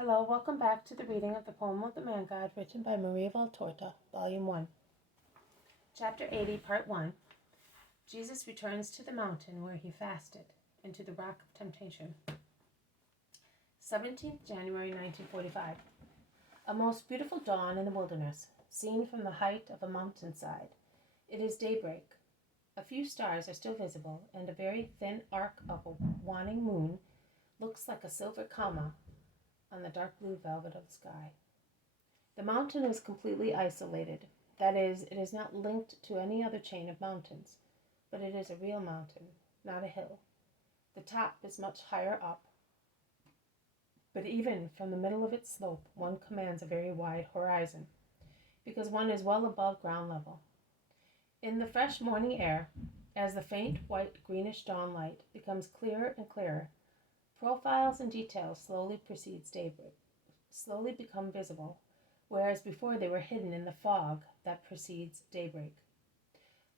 Hello, welcome back to the reading of the poem of the Man-God, written by Maria Valtorta, Volume 1. Chapter 80, Part 1. Jesus returns to the mountain where he fasted, and to the rock of temptation. 17th January 1945. A most beautiful dawn in the wilderness, seen from the height of a mountainside. It is daybreak. A few stars are still visible, and a very thin arc of a waning moon looks like a silver comma on the dark blue velvet of the sky. The mountain is completely isolated. That is, it is not linked to any other chain of mountains, but it is a real mountain, not a hill. The top is much higher up, but even from the middle of its slope one commands a very wide horizon, because one is well above ground level. In the fresh morning air, as the faint white-greenish dawn light becomes clearer and clearer, profiles and details slowly become visible, whereas before they were hidden in the fog that precedes daybreak.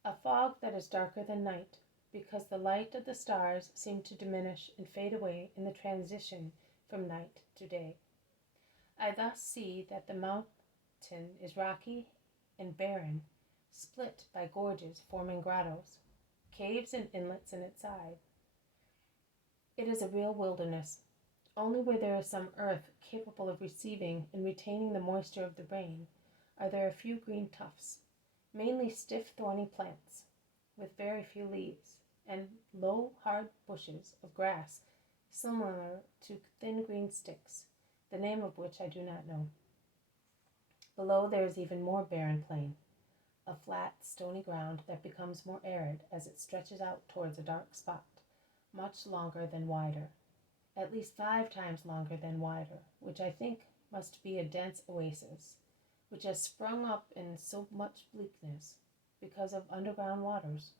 A fog that is darker than night, because the light of the stars seem to diminish and fade away in the transition from night to day. I thus see that the mountain is rocky and barren, split by gorges forming grottos, caves and inlets in its side. It is a real wilderness. Only where there is some earth capable of receiving and retaining the moisture of the rain are there a few green tufts, mainly stiff thorny plants, with very few leaves, and low hard bushes of grass similar to thin green sticks, the name of which I do not know. Below there is even more barren plain, a flat stony ground that becomes more arid as it stretches out towards a dark spot, much longer than wider, at least 5 times longer than wider, which I think must be a dense oasis, which has sprung up in so much bleakness because of underground waters.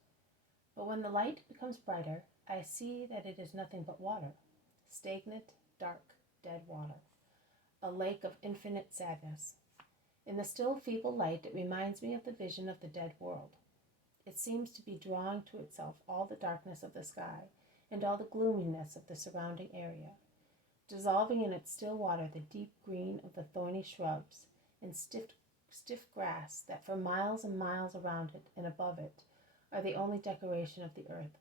But when the light becomes brighter, I see that it is nothing but water, stagnant, dark, dead water, a lake of infinite sadness. In the still feeble light it reminds me of the vision of the dead world. It seems to be drawing to itself all the darkness of the sky and all the gloominess of the surrounding area, dissolving in its still water the deep green of the thorny shrubs and stiff grass that for miles and miles around it and above it are the only decoration of the earth.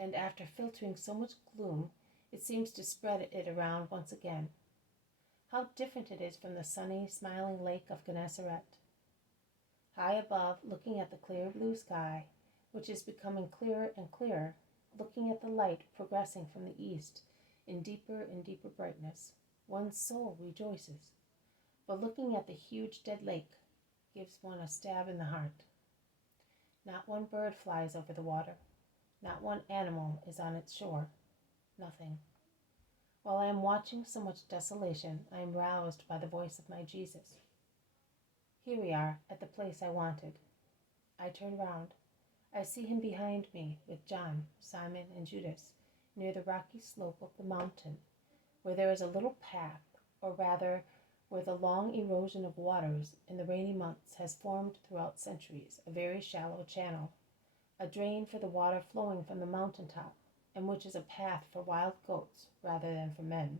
And after filtering so much gloom, it seems to spread it around once again. How different it is from the sunny, smiling lake of Gennesaret. High above, looking at the clear blue sky, which is becoming clearer and clearer, looking at the light progressing from the east in deeper and deeper brightness, one's soul rejoices. But looking at the huge dead lake gives one a stab in the heart. Not one bird flies over the water. Not one animal is on its shore. Nothing. While I am watching so much desolation, I am roused by the voice of my Jesus. Here we are, at the place I wanted. I turn round. I see him behind me with John, Simon, and Judas, near the rocky slope of the mountain, where there is a little path, or rather, where the long erosion of waters in the rainy months has formed throughout centuries a very shallow channel, a drain for the water flowing from the mountain top, and which is a path for wild goats rather than for men.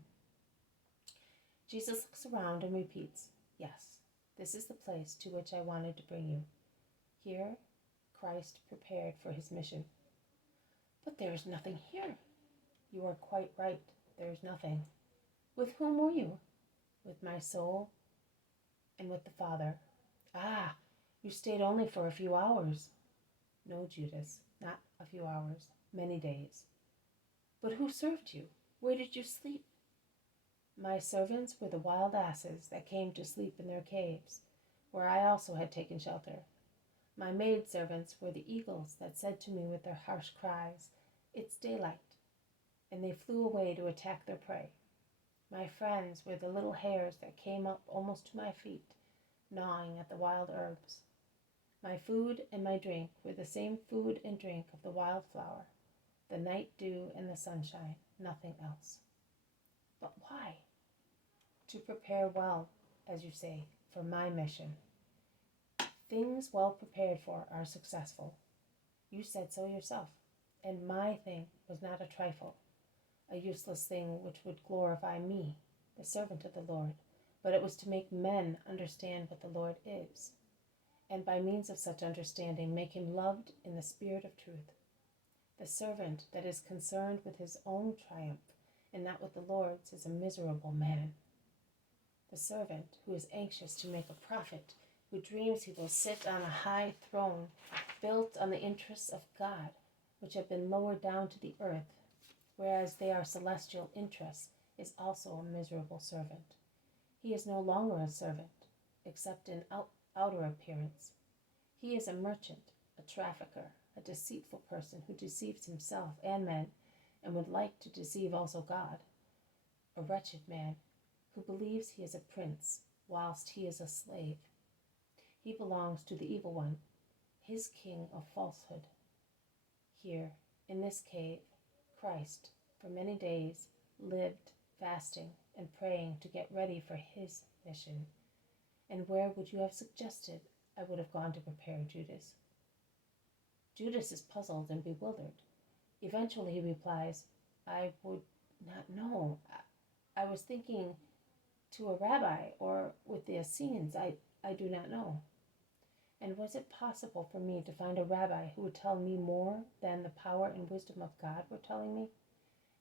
Jesus looks around and repeats, "Yes, this is the place to which I wanted to bring you." Here, Christ prepared for his mission. "But there is nothing here." "You are quite right. There is nothing." "With whom were you?" "With my soul and with the Father." "Ah, you stayed only for a few hours." "No, Judas, not a few hours, many days." "But who served you? Where did you sleep?" "My servants were the wild asses that came to sleep in their caves, where I also had taken shelter. My maidservants were the eagles that said to me with their harsh cries, 'It's daylight,' and they flew away to attack their prey. My friends were the little hares that came up almost to my feet, gnawing at the wild herbs. My food and my drink were the same food and drink of the wildflower, the night dew and the sunshine, nothing else." "But why?" "To prepare well, as you say, for my mission. Things well prepared for are successful. You said so yourself, and my thing was not a trifle, a useless thing which would glorify me, the servant of the Lord, but it was to make men understand what the Lord is, and by means of such understanding make him loved in the spirit of truth. The servant that is concerned with his own triumph and not with the Lord's is a miserable man. The servant who is anxious to make a profit, who dreams he will sit on a high throne built on the interests of God, which have been lowered down to the earth, whereas they are celestial interests, is also a miserable servant. He is no longer a servant, except in outer appearance. He is a merchant, a trafficker, a deceitful person who deceives himself and men, and would like to deceive also God. A wretched man who believes he is a prince, whilst he is a slave. He belongs to the evil one, his king of falsehood. Here, in this cave, Christ, for many days, lived fasting and praying to get ready for his mission. And where would you have suggested I would have gone to prepare Judas? Judas is puzzled and bewildered. Eventually he replies, I would not know. I was thinking to a rabbi or with the Essenes. I do not know. And was it possible for me to find a rabbi who would tell me more than the power and wisdom of God were telling me?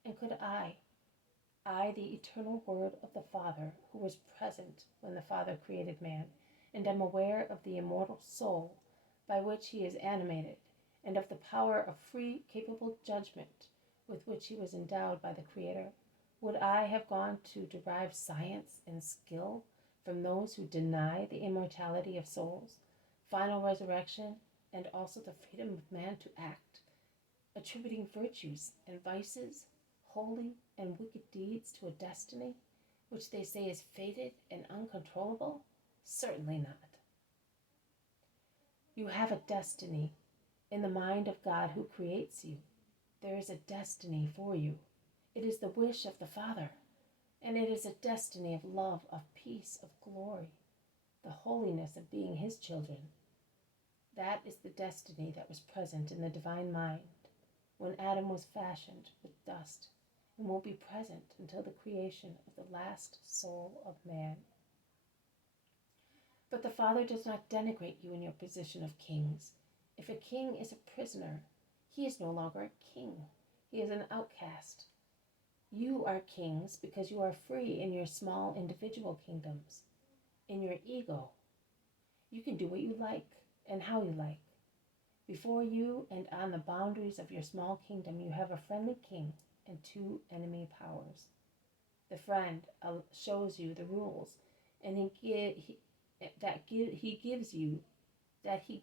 And could I, the eternal Word of the Father, who was present when the Father created man, and am aware of the immortal soul by which he is animated, and of the power of free, capable judgment with which he was endowed by the Creator, would I have gone to derive science and skill from those who deny the immortality of souls, final resurrection, and also the freedom of man to act, attributing virtues and vices, holy and wicked deeds to a destiny which they say is fated and uncontrollable? Certainly not. You have a destiny in the mind of God who creates you. There is a destiny for you. It is the wish of the Father, and it is a destiny of love, of peace, of glory, the holiness of being his children. That is the destiny that was present in the divine mind when Adam was fashioned with dust, and will be present until the creation of the last soul of man. But the Father does not denigrate you in your position of kings. If a king is a prisoner, he is no longer a king. He is an outcast. You are kings because you are free in your small individual kingdoms. In your ego, you can do what you like and how you like. Before you and on the boundaries of your small kingdom, you have a friendly king and two enemy powers. The friend shows you the rules, and he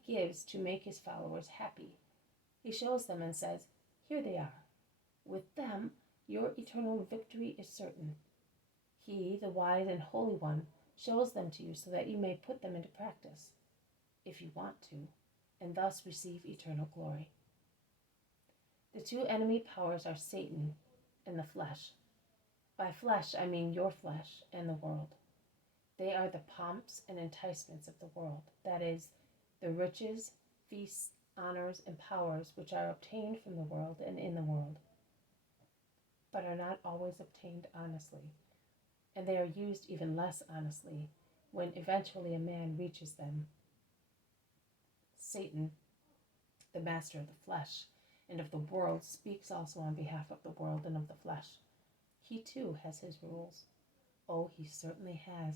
gives to make his followers happy. He shows them and says, here they are. With them, your eternal victory is certain. He, the wise and holy one, shows them to you so that you may put them into practice, if you want to, and thus receive eternal glory. The two enemy powers are Satan and the flesh. By flesh, I mean your flesh and the world. They are the pomps and enticements of the world, that is, the riches, feasts, honors, and powers which are obtained from the world and in the world, but are not always obtained honestly, and they are used even less honestly when eventually a man reaches them. Satan, the master of the flesh and of the world, speaks also on behalf of the world and of the flesh. He too has his rules. Oh, he certainly has.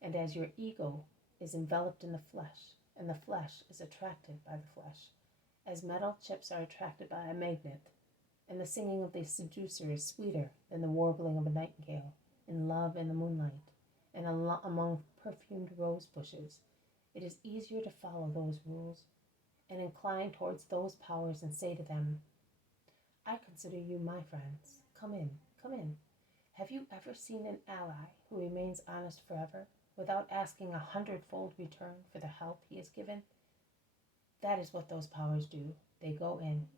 And as your ego is enveloped in the flesh, and the flesh is attracted by the flesh, as metal chips are attracted by a magnet, and the singing of the seducer is sweeter than the warbling of a nightingale in love in the moonlight, and among perfumed rose bushes, it is easier to follow those rules and incline towards those powers and say to them, I consider you my friends. Come in, come in. Have you ever seen an ally who remains honest forever, without asking 100-fold return for the help he has given? That is what those powers do. They go in,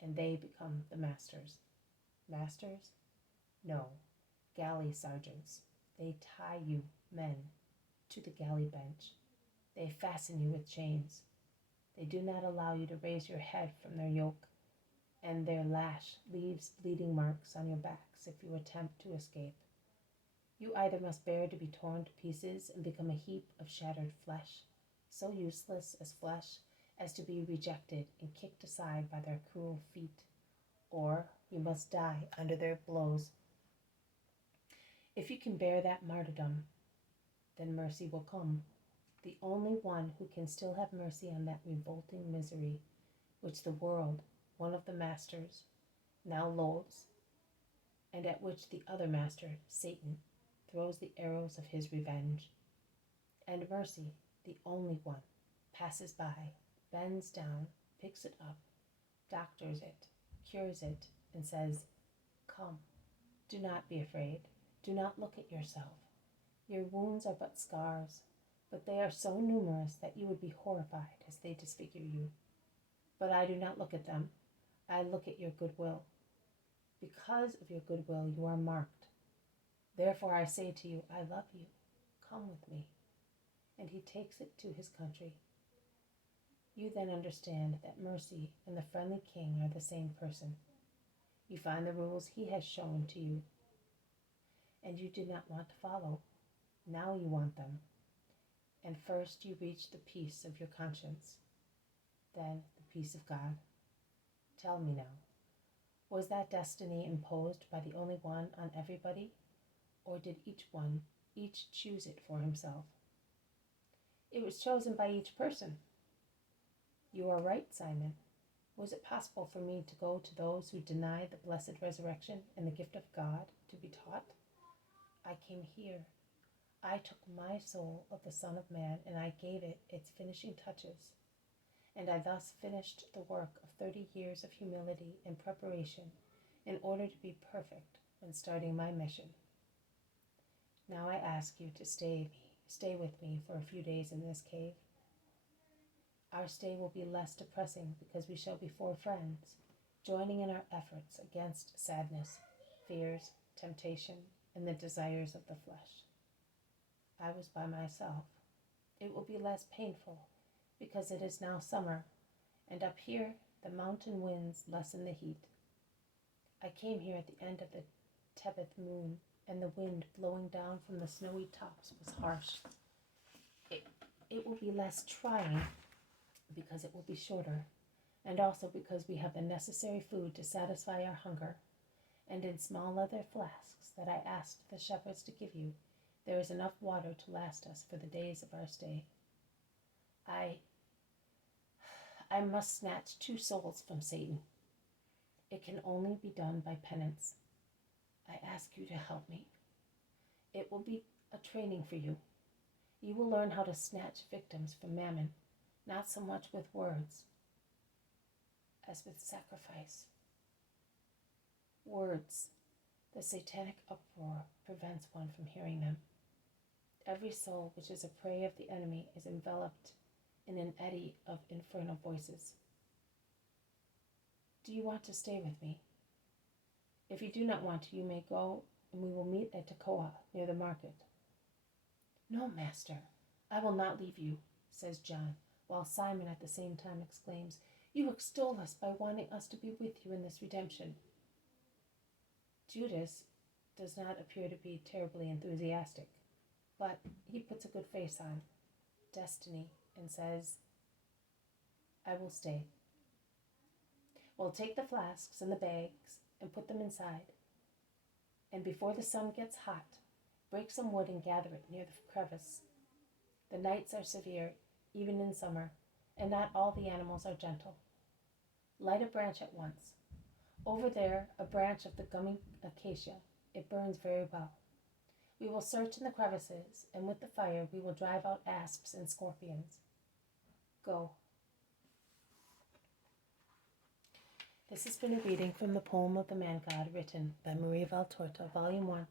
and they become the masters. Masters? No, galley sergeants. They tie you, men, to the galley bench. They fasten you with chains. They do not allow you to raise your head from their yoke, and their lash leaves bleeding marks on your backs if you attempt to escape. You either must bear to be torn to pieces and become a heap of shattered flesh, so useless as flesh as to be rejected and kicked aside by their cruel feet, or you must die under their blows. If you can bear that martyrdom, then mercy will come, the only one who can still have mercy on that revolting misery which the world, one of the masters, now loathes, and at which the other master, Satan, throws the arrows of his revenge. And mercy, the only one, passes by, bends down, picks it up, doctors it, cures it, and says, "Come, do not be afraid, do not look at yourself. Your wounds are but scars, but they are so numerous that you would be horrified as they disfigure you. But I do not look at them, I look at your goodwill. Because of your goodwill you are marked. Therefore I say to you, I love you, come with me." And he takes it to his country. You then understand that mercy and the friendly king are the same person. You find the rules he has shown to you, and you did not want to follow. Now you want them. And first you reach the peace of your conscience, then the peace of God. Tell me now, was that destiny imposed by the only one on everybody, or did each choose it for himself? It was chosen by each person. You are right, Simon. Was it possible for me to go to those who deny the blessed resurrection and the gift of God to be taught? I came here. I took my soul of the Son of Man and I gave it its finishing touches. And I thus finished the work of 30 years of humility and preparation in order to be perfect when starting my mission. Now I ask you to stay with me for a few days in this cave. Our stay will be less depressing because we shall be 4 friends, joining in our efforts against sadness, fears, temptation, and the desires of the flesh. I was by myself. It will be less painful because it is now summer, and up here the mountain winds lessen the heat. I came here at the end of the Tebeth moon, and the wind blowing down from the snowy tops was harsh. It will be less trying because it will be shorter, and also because we have the necessary food to satisfy our hunger, and in small leather flasks that I asked the shepherds to give you, there is enough water to last us for the days of our stay. I must snatch 2 souls from Satan. It can only be done by penance. I ask you to help me. It will be a training for you. You will learn how to snatch victims from mammon, not so much with words as with sacrifice. Words, the satanic uproar prevents one from hearing them. Every soul which is a prey of the enemy is enveloped in an eddy of infernal voices. Do you want to stay with me? If you do not want to, you may go, and we will meet at Tekoa, near the market. No, master, I will not leave you, says John, while Simon at the same time exclaims, You extol us by wanting us to be with you in this redemption. Judas does not appear to be terribly enthusiastic, but he puts a good face on, destiny, and says, I will stay. Well, take the flasks and the bags and put them inside. And before the sun gets hot, break some wood and gather it near the crevice. The nights are severe, even in summer, and not all the animals are gentle. Light a branch at once. Over there, a branch of the gummy acacia. It burns very well. We will search in the crevices, and with the fire we will drive out asps and scorpions. Go. This has been a reading from the poem of the Man-God, written by Maria Valtorta, Volume 1,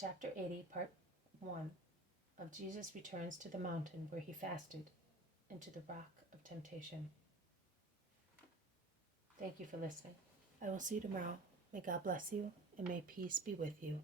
Chapter 80, Part 1, of Jesus returns to the mountain where he fasted, and to the rock of temptation. Thank you for listening. I will see you tomorrow. May God bless you, and may peace be with you.